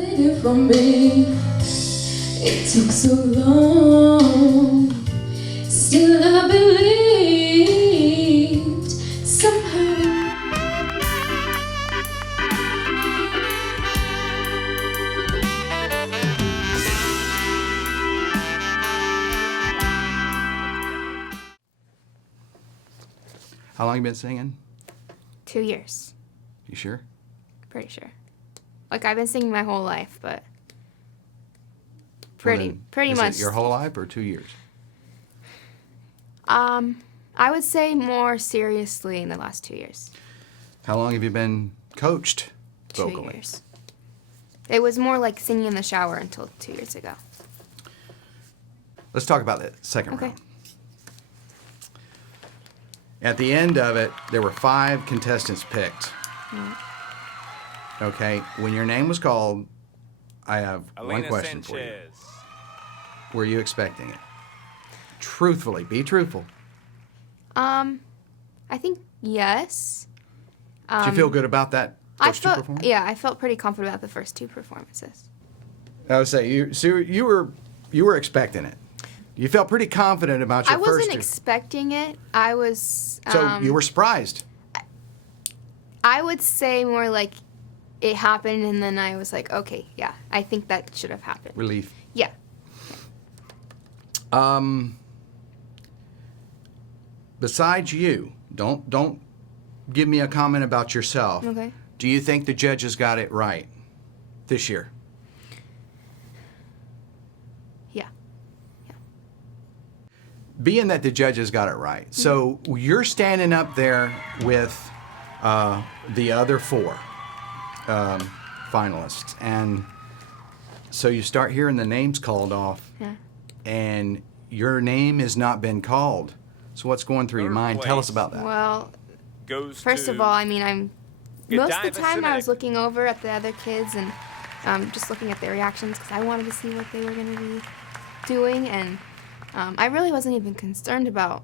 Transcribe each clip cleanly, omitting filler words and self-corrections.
waited for me. It took so long. Still I believed somehow. How long you been singing? 2 years. You sure? Pretty sure. Like, I've been singing my whole life, but pretty Is much. it your whole life or 2 years? I would say more seriously in the last 2 years. How long have you been coached vocally? 2 years. It was more like singing in the shower until 2 years ago. Let's talk about that second Okay. round. At the end of it, there were 5 contestants picked. Okay, when your name was called, I have one Alaina question for you. Sanchez. Were you expecting it? Truthfully, be truthful. I think yes. Did you feel good about that first two performances? Yeah, I felt pretty confident about the first 2 performances. I would say you were expecting it. You felt pretty confident about your I first wasn't two. expecting it. I was. So you were surprised. I would say more like it happened, and then I was like, okay, yeah, I think that should have happened. Relief. Yeah. Besides you, don't give me a comment about yourself. Okay. Do you think the judges got it right this year? Yeah. Being that the judges got it right, so you're standing up there with the other 4 finalists, and so you start hearing the names called off, Yeah. and your name has not been called. So what's going through your Third mind? Tell us place. about that. Well, Goes first to of all, I mean, most of the Godiva time I was Simic. looking over at the other kids and just looking at their reactions because I wanted to see what they were going to be doing, and I really wasn't even concerned about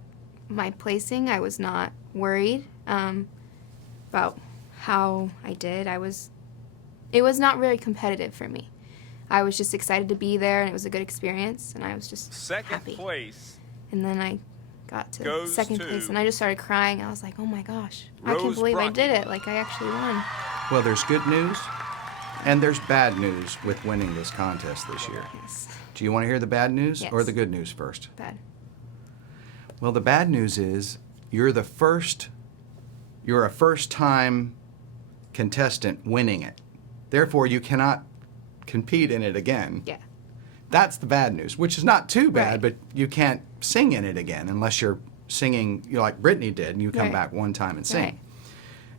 my placing. I was not worried about how I did. It was not very competitive for me. I was just excited to be there, and it was a good experience, and I was just Second happy. place And then I got to goes second to place, and I just started crying. I was like, oh my gosh, I can't Rose believe I Brocky. did it. Like, I actually won. Well, there's good news and there's bad news with winning this contest this year. Yes. Do you want to hear the bad news or Yes. the good news first? Bad. Well, the bad news is you're a first-time contestant winning it. Therefore, you cannot compete in it again. Yeah. That's the bad news, which is not too bad, Right. but you can't sing in it again unless you're singing, like Brittany did, and you come Right. back one time and sing. Right.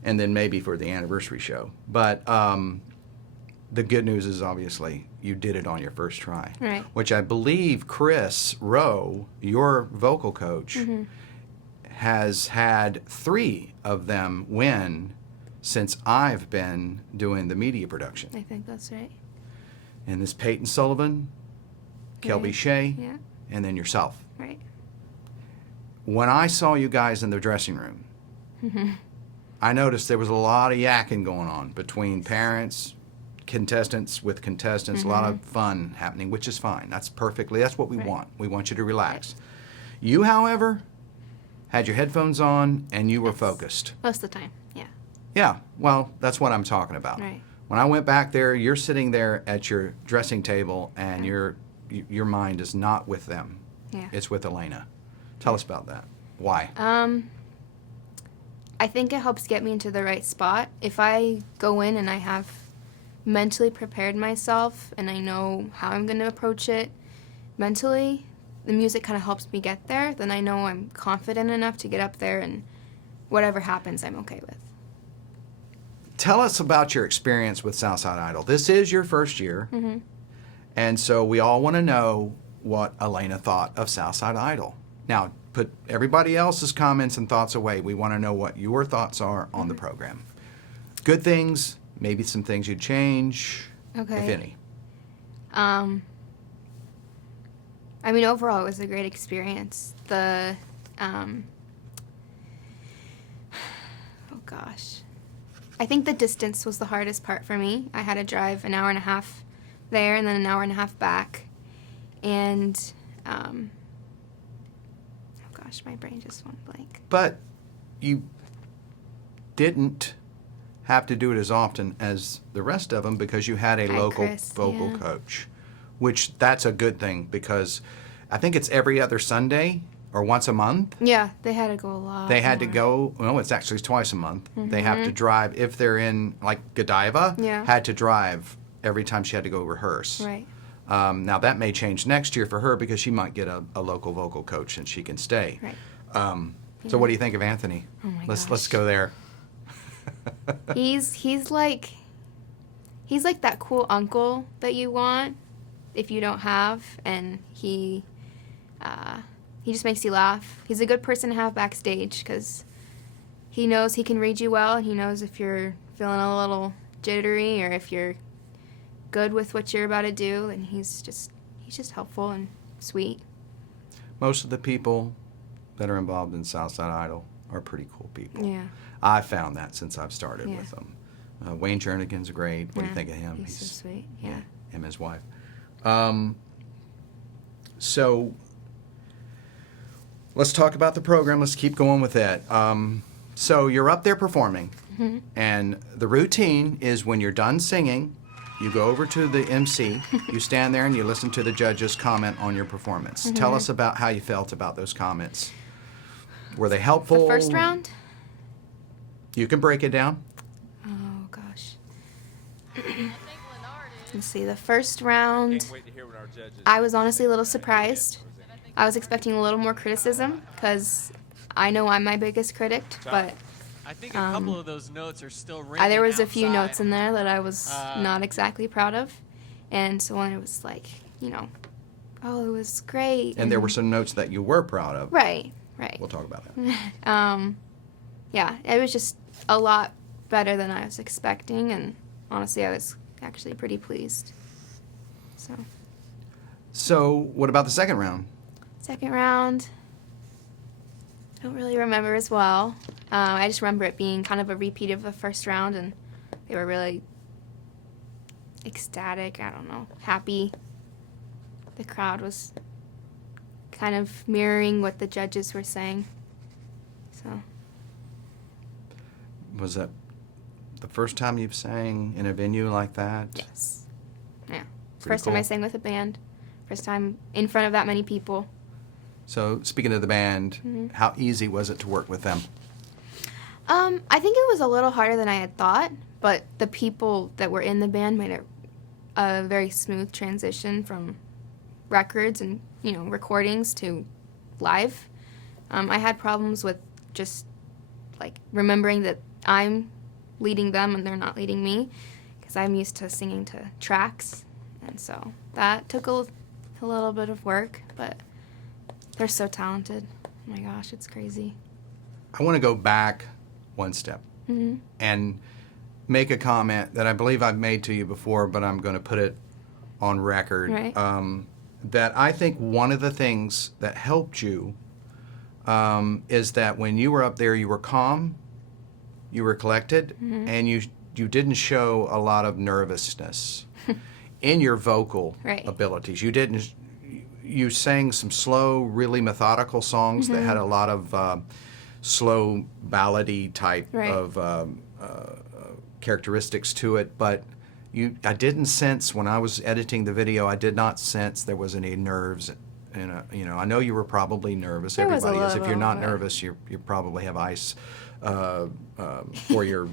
And then maybe for the anniversary show. But the good news is obviously you did it on your first try. Right. Which I believe Chris Rowe, your vocal coach, has had 3 of them win since I've been doing the media production. I think that's right. And this Peyton Sullivan, Kelby Right. Shea, Yeah. and then yourself. Right. When I saw you guys in the dressing room, I noticed there was a lot of yakking going on between parents, contestants with contestants, a lot of fun happening, which is fine. That's what we Right. want. We want you to relax. You, however, had your headphones on and you were Yes. focused. Most of the time. Yeah. Yeah, well, that's what I'm talking about. Right. When I went back there, you're sitting there at your dressing table and your mind is not with them. Yeah. It's with Alaina. Tell us about that. Why? I think it helps get me into the right spot. If I go in and I have mentally prepared myself and I know how I'm going to approach it mentally, the music kind of helps me get there, then I know I'm confident enough to get up there and whatever happens, I'm okay with. Tell us about your experience with Southside Idol. This is your first year, and so we all want to know what Alaina thought of Southside Idol. Now, put everybody else's comments and thoughts away. We want to know what your thoughts are on the program. Good things, maybe some things you'd change, Okay. if any. I mean, overall, it was a great experience. Oh gosh. I think the distance was the hardest part for me. I had to drive an hour and a half there and then an hour and a half back. And, oh gosh, my brain just went blank. But you didn't have to do it as often as the rest of them because you had a Hi, local Chris. vocal Yeah. coach, which that's a good thing because I think it's every other Sunday or once a month. Yeah, they had to go a lot They had to more. go, well, it's actually twice a month. They have to drive, if they're in, like Godiva, Yeah. had to drive every time she had to go rehearse. Right. Now, that may change next year for her because she might get a local vocal coach and she can stay. Right. So what do you think of Anthony? Oh my Let's gosh. go there. He's like that cool uncle that you want if you don't have, and he just makes you laugh. He's a good person to have backstage because he knows he can read you well, and he knows if you're feeling a little jittery or if you're good with what you're about to do, and he's just helpful and sweet. Most of the people that are involved in Southside Idol are pretty cool people. Yeah. I've found that since I've started Yeah. with them. Wayne Jernigan's great. What do you think of him? He's so sweet. Yeah. Him and his wife. So let's talk about the program. Let's keep going with that. So you're up there performing, and the routine is when you're done singing, you go over to the MC, you stand there and you listen to the judges comment on your performance. Tell us about how you felt about those comments. Were they helpful? The first round? You can break it down. Oh gosh. Let's see. The first round, I was honestly a little surprised. I was expecting a little more criticism because I know I'm my biggest critic, but I think a couple of those notes are still ringing there was a few outside. notes in there that I was not exactly proud of, and so when it was like, oh, it was great. And there were some notes that you were proud of. Right. We'll talk about that. Yeah, it was just a lot better than I was expecting, and honestly, I was actually pretty pleased. So what about the second round? Second round, I don't really remember as well. I just remember it being kind of a repeat of the first round, and they were really ecstatic, I don't know, happy. The crowd was kind of mirroring what the judges were saying. So, Was that the first time you've sang in a venue like that? yes. Yeah. Pretty First time I cool. sang with a band. First time in front of that many people. So speaking of the band, Mm-hmm. how easy was it to work with them? I think it was a little harder than I had thought, but the people that were in the band made it a very smooth transition from records and, recordings to live. I had problems with just, remembering that I'm leading them and they're not leading me because I'm used to singing to tracks, and so that took a little bit of work, but they're so talented. Oh my gosh, it's crazy. I want to go back one step and make a comment that I believe I've made to you before, but I'm going to put it on record. Right. That I think one of the things that helped you is that when you were up there, you were calm, you were collected, and you didn't show a lot of nervousness in your vocal Right. abilities. You sang some slow, really methodical songs that had a lot of slow ballady type Right. of characteristics to it, but I didn't sense when I was editing the video. I did not sense there was any nerves. I know you were probably nervous. There was a Everybody is. If you're little, not but- nervous, you probably have ice for your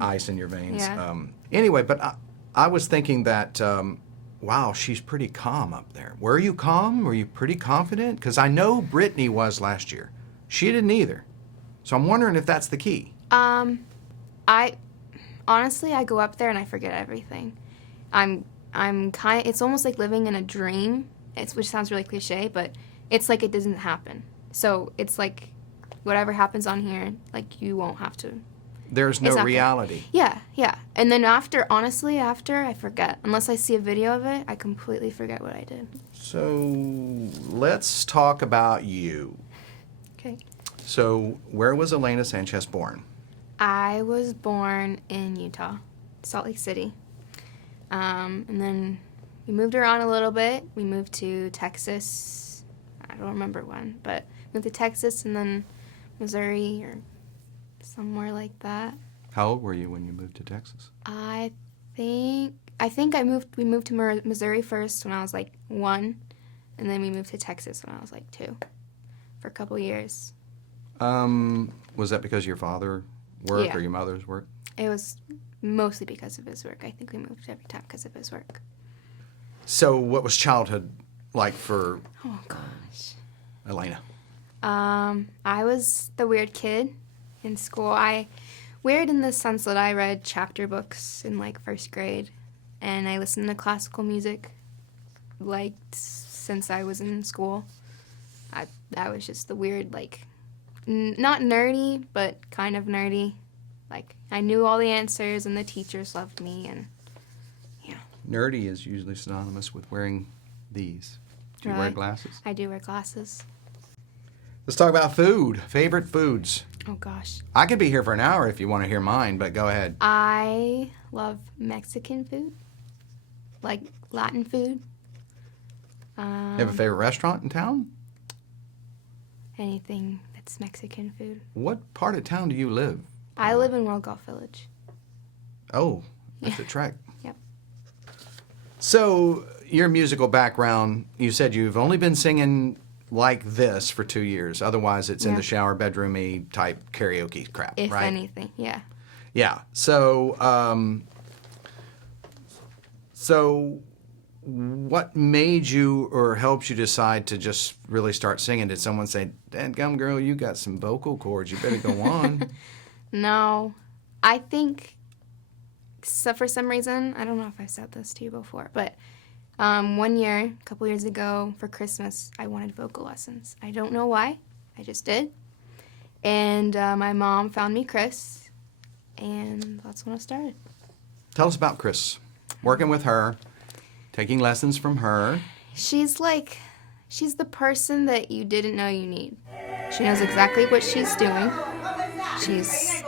ice in your veins. Yeah. Anyway, but I was thinking that. Wow, she's pretty calm up there. Were you calm? Were you pretty confident? Because I know Brittany was last year. She didn't either. So I'm wondering if that's the key. I honestly, I go up there and I forget everything. It's almost like living in a dream. Which sounds really cliche, but it's like it doesn't happen. So it's like whatever happens on here, like you won't have to. There's no Exactly. reality. Yeah. And then after, I forget. Unless I see a video of it, I completely forget what I did. So let's talk about you. Okay. So where was Alaina Sanchez born? I was born in Utah, Salt Lake City. And then we moved around a little bit. We moved to Texas. I don't remember when, but moved to Texas and then Missouri or somewhere like that. How old were you when you moved to Texas? I think we moved to Missouri first when I was like 1, and then we moved to Texas when I was like 2 for a couple years. Was that because of your father work Yeah. or your mother's work? It was mostly because of his work. I think we moved every time because of his work. So what was childhood like for Oh gosh. Alaina? I was the weird kid in school. Weird in the sense that I read chapter books in like 1st grade, and I listened to classical music like since I was in school. I was just the weird, like, not nerdy, but kind of nerdy. Like, I knew all the answers, and the teachers loved me, and yeah. Nerdy is usually synonymous with wearing these. Do you wear Really? glasses? I do wear glasses. Let's talk about food. Favorite foods. Oh gosh. I could be here for an hour if you want to hear mine, but go ahead. I love Mexican food, like Latin food. You have a favorite restaurant in town? Anything that's Mexican food. What part of town do you live? I live in World Golf Village. Oh, that's a trek. Yep. So, your musical background, you said you've only been singing like this for 2 years. Otherwise, it's in Yeah. the shower, bedroomy type karaoke crap, If right? anything, yeah. Yeah. So what made you or helped you decide to just really start singing? Did someone say, "Dadgum girl, you got some vocal cords. You better go on"? No, I think so for some reason, I don't know if I said this to you before, but one year, a couple years ago for Christmas, I wanted vocal lessons. I don't know why. I just did. And my mom found me Chris, and that's when I started. Tell us about Chris. Working with her, taking lessons from her. She's the person that you didn't know you need. She knows exactly what she's doing. She's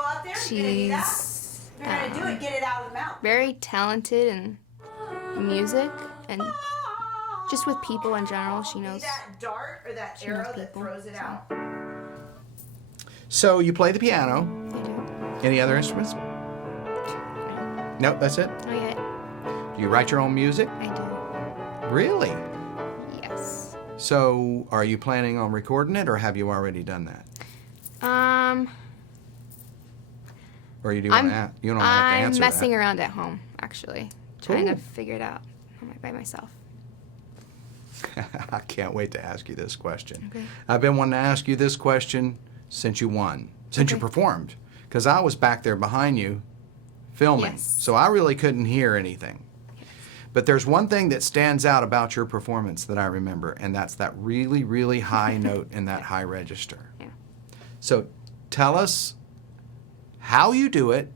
very talented in music and just with people in general. She knows people. So you play the piano. I do. Any other instruments? No, that's it? Not yet. Do you write your own music? I do. Really? Yes. So are you planning on recording it, or have you already done that? Or you don't have to answer I'm messing that. around at home, actually, trying to Cool. figure it out by myself. I can't wait to ask you this question. Okay. I've been wanting to ask you this question since you won, since you Okay. performed, because I was back there behind you filming, Yes. so I really couldn't hear anything. But there's one thing that stands out about your performance that I remember, and that's that really, really high note in that high register. Yeah. So tell us how you do it,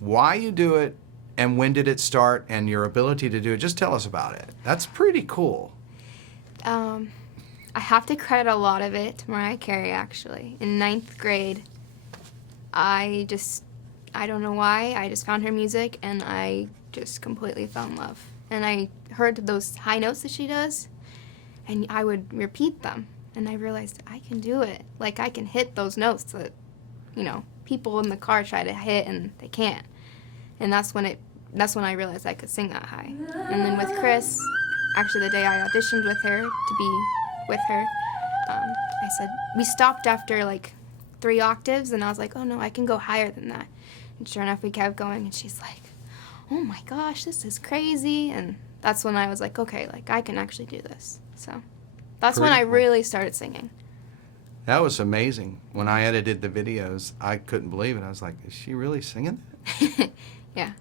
why you do it, and when did it start, and your ability to do it. Just tell us about it. That's pretty cool. I have to credit a lot of it to Mariah Carey, actually. In 9th grade, I don't know why, I just found her music, and I just completely fell in love. And I heard those high notes that she does, and I would repeat them. And I realized I can do it. Like, I can hit those notes that, people in the car try to hit and they can't. And that's when I realized I could sing that high. And then with Chris, actually the day I auditioned with her to be with her, I said, we stopped after like 3 octaves, and I was like, oh no, I can go higher than that. And sure enough, we kept going, and she's like, oh my gosh, this is crazy. And that's when I was like, okay, like I can actually do this. So that's when Pretty I cool. really started singing. That was amazing. When I edited the videos, I couldn't believe it. I was like, is she really singing that? Yeah.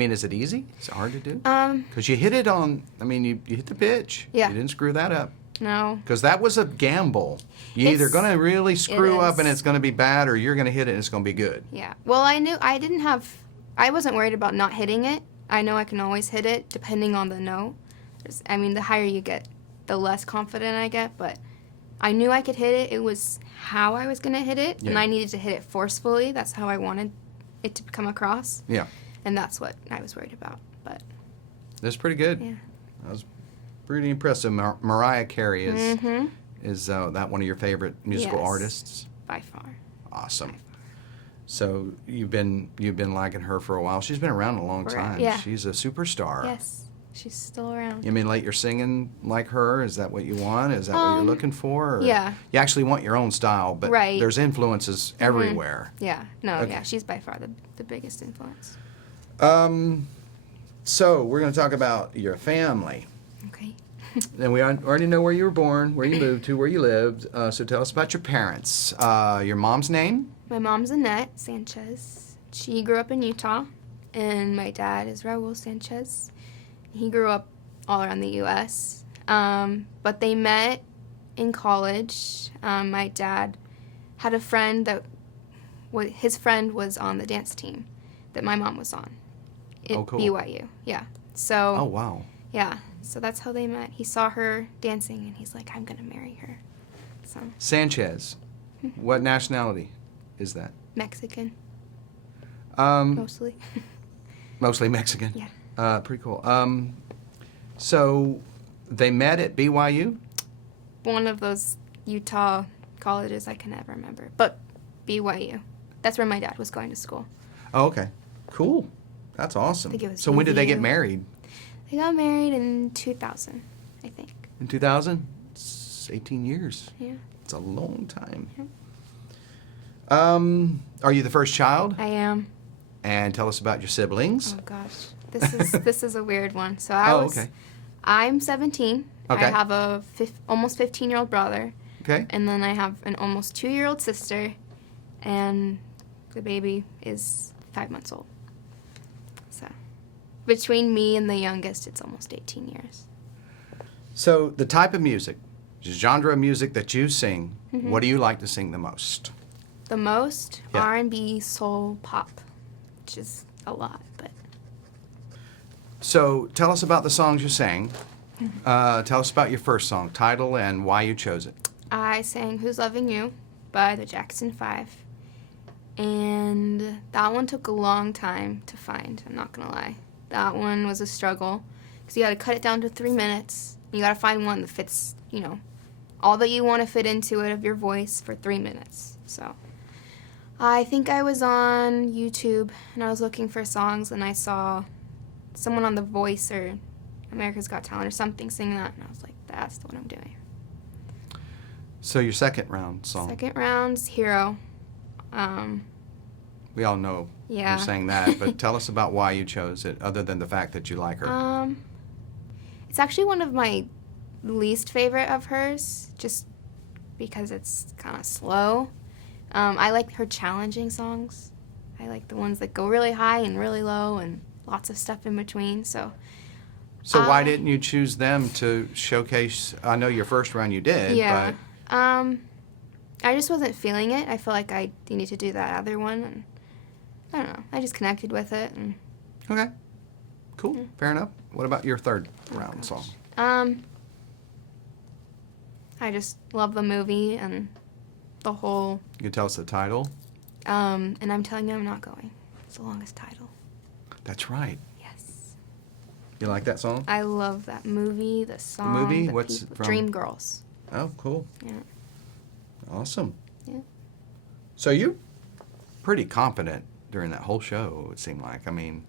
Is it easy? Is it hard to do? Um, Because you hit it on, you hit the pitch. Yeah. You didn't screw that up. no. Because that was a gamble. You're either It's- going to really screw up is. and it's going to be bad, or you're going to hit it and it's going to be good. Yeah. Well, I wasn't worried about not hitting it. I know I can always hit it depending on the note. The higher you get, the less confident I get, but I knew I could hit it. It was how I was going to hit it, and Yeah. I needed to hit it forcefully. That's how I wanted it to come across, Yeah. and that's what I was worried about. But That's pretty good. Yeah. That was pretty impressive. Mariah Carey is that one of your favorite musical Yes. artists? By far. Awesome. So you've been liking her for a while. She's been around a long time. Yeah. She's a superstar. Yes. She's still around. You mean like you're singing like her? Is that what you want? Is that what you're looking for? Or yeah. You actually want your own style, but Right. there's influences everywhere. Yeah. No, Okay. yeah. She's by far the biggest influence. So we're going to talk about your family. Okay. And we already know where you were born, where you moved to, where you lived. So tell us about your parents. Your mom's name? My mom's Annette Sanchez. She grew up in Utah, and my dad is Raul Sanchez. He grew up all around the U.S., but they met in college. My dad had a friend that his friend was on the dance team that my mom was on at cool. BYU. Yeah. So. Oh, wow. Yeah. So that's how they met. He saw her dancing, and he's like, "I'm gonna marry her." So. Sanchez. What nationality is that? Mexican, Um, mostly. Mostly Mexican. Yeah. Pretty cool. So they met at BYU? One of those Utah colleges I can never remember, but BYU. That's where my dad was going to school. Oh, okay. Cool. That's awesome. I think it was So when did they get UVU. married? They got married in 2000, I think. In 2000? It's 18 years. Yeah. It's a long time. Yeah. Are you the first child? I am. And tell us about your siblings. Oh gosh, this is a weird one. So Okay. I'm 17. Okay. I have a almost 15-year-old brother, Okay. and then I have an almost 2-year-old sister, and the baby is 5 months old. So between me and the youngest, it's almost 18 years. So the type of music, genre of music that you sing, what do you like to sing the most? The most Yeah. R&B, soul, pop, which is a lot, but So tell us about the songs you sang. Tell us about your first song, title, and why you chose it. I sang Who's Loving You by the Jackson 5, and that one took a long time to find, I'm not gonna lie. That one was a struggle, because you gotta cut it down to 3 minutes. You gotta find one that fits, all that you want to fit into it of your voice for 3 minutes. So I think I was on YouTube, and I was looking for songs, and I saw someone on The Voice or America's Got Talent or something sing that, and I was like, that's what I'm doing. So your second round song. Second round's Hero. We all know Yeah. you sang that, but tell us about why you chose it, other than the fact that you like her. It's actually one of my least favorite of hers, just because it's kind of slow. I like her challenging songs. I like the ones that go really high and really low and lots of stuff in between. So why didn't you choose them to showcase? I know your first round you did, yeah, but I just wasn't feeling it. I feel like I needed to do that other one, and I don't know. I just connected with it, and okay, cool, fair enough. What about your third round song? I just love the movie and the whole. You can tell us the title. And I'm telling you, I'm not going. It's the longest title. That's right. Yes. You like that song? I love that movie, the song. movie? the What's people. it from? Dreamgirls. Oh, cool. Yeah. Awesome. Yeah. So you pretty confident during that whole show, it seemed like. I mean,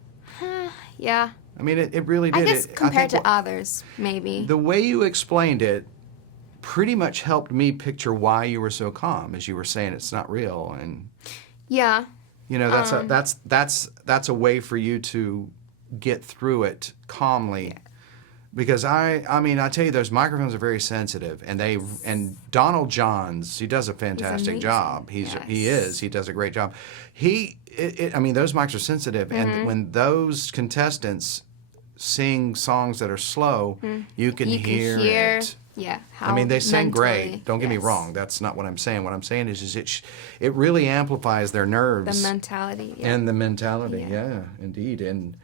Yeah. it really did. I guess compared think to others, maybe. the way you explained it pretty much helped me picture why you were so calm, as you were saying it's not real, and Yeah. that's a way for you to get through it calmly. Because I tell you, those microphones are very sensitive, and Donald Johns, he does a fantastic amazing. job. He does a great job. Those mics are sensitive, and when those contestants sing songs that are slow, you can hear it. Yeah. How They sing mentally- great. Don't get me yes. wrong. That's not what I'm saying. What I'm saying is it really amplifies their nerves. The mentality. Yeah. And the mentality, Yeah. yeah, indeed. And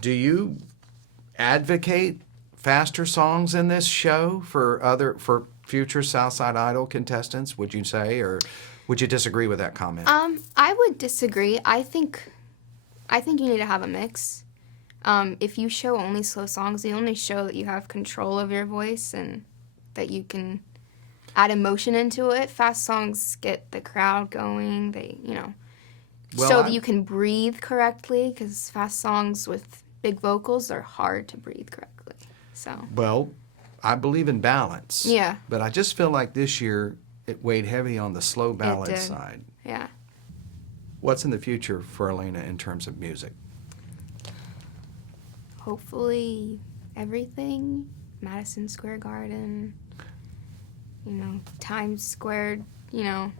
do you advocate faster songs in this show for future Southside Idol contestants, would you say, or would you disagree with that comment? I would disagree. I think you need to have a mix. if you show only slow songs, they only show that you have control of your voice and that you can add emotion into it. Fast songs get the crowd going. They, show that you can breathe correctly, because fast songs with big vocals are hard to breathe correctly. So. Well, I believe in balance. Yeah. But I just feel like this year it weighed heavy on the slow ballad did. side. Yeah. What's in the future for Alaina in terms of music? Hopefully everything. Madison Square Garden, Times Square, Get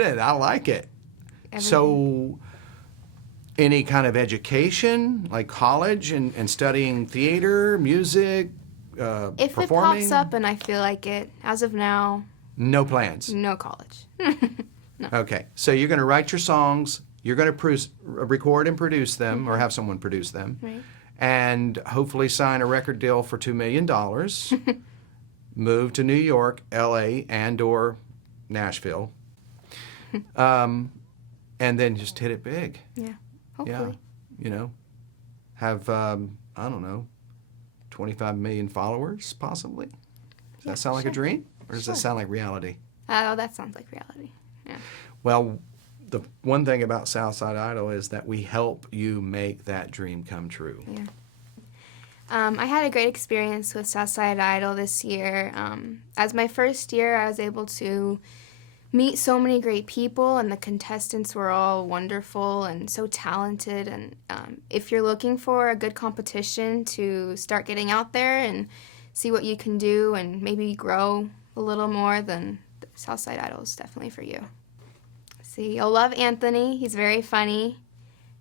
it? I like it. everything. So, any kind of education, like college and studying theater, music, If performing? it pops up and I feel like it, as of now, No plans. no college. Okay, so you're going to write your songs, you're going to record and produce them, or have someone produce them, Right. and hopefully sign a record deal for $2 million, move to New York, LA, and/or Nashville, and then just hit it big. Yeah, hopefully. Yeah, have, I don't know, 25 million followers, possibly? Does that sound like a dream? Or does that sound like reality? Oh, that sounds like reality. Yeah. Well, the one thing about Southside Idol is that we help you make that dream come true. Yeah. I had a great experience with Southside Idol this year. As my first year, I was able to meet so many great people, and the contestants were all wonderful and so talented. And if you're looking for a good competition to start getting out there and see what you can do and maybe grow a little more, then Southside Idol is definitely for you. See, you'll love Anthony. He's very funny.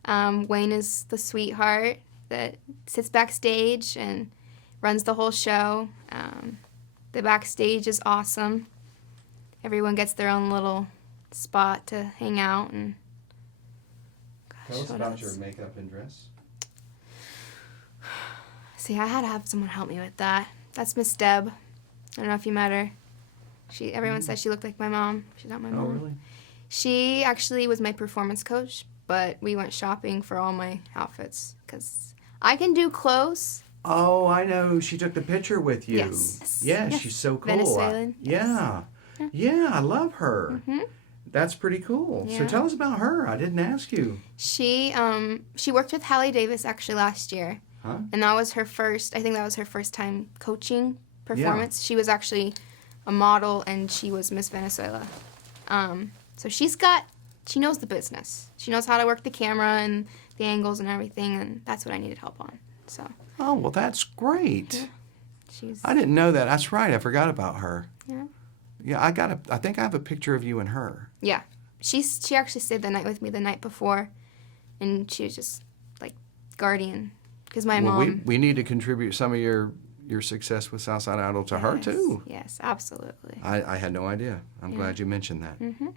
Wayne is the sweetheart that sits backstage and runs the whole show. The backstage is awesome. Everyone gets their own little spot to hang out. And Tell us what about else? your makeup and dress. See, I had to have someone help me with that. That's Miss Deb. I don't know if you met her. Everyone says she looked like my mom. She's not my mom. Oh, really? She actually was my performance coach, but we went shopping for all my outfits because I can do clothes. Oh, I know. She took the picture with you. Yes. Yeah, Yes. she's so cool. Venezuelan. Yeah. Yeah, I love her. Mhm. That's pretty cool. So Yeah. tell us about her. I didn't ask you. She worked with Hallie Davis actually last year, Huh? and that was her first. I think that was her first time coaching performance. She was actually a model, and she was Miss Venezuela. So she knows the business. She knows how to work the camera and the angles and everything, and that's what I needed help on. So Oh, well, that's great. she's I didn't know that. That's right. I forgot about her. yeah. Yeah, I think I have a picture of you and her. Yeah, she actually stayed the night with me the night before, and she was just like guardian because my Well, mom. we need to contribute some of your success with Southside Idol to her, Yes, too. Yes, absolutely. I had no idea. I'm glad you mentioned that. Mhm.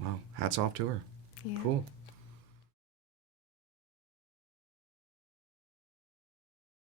Well, hats off to her. Yeah. Cool.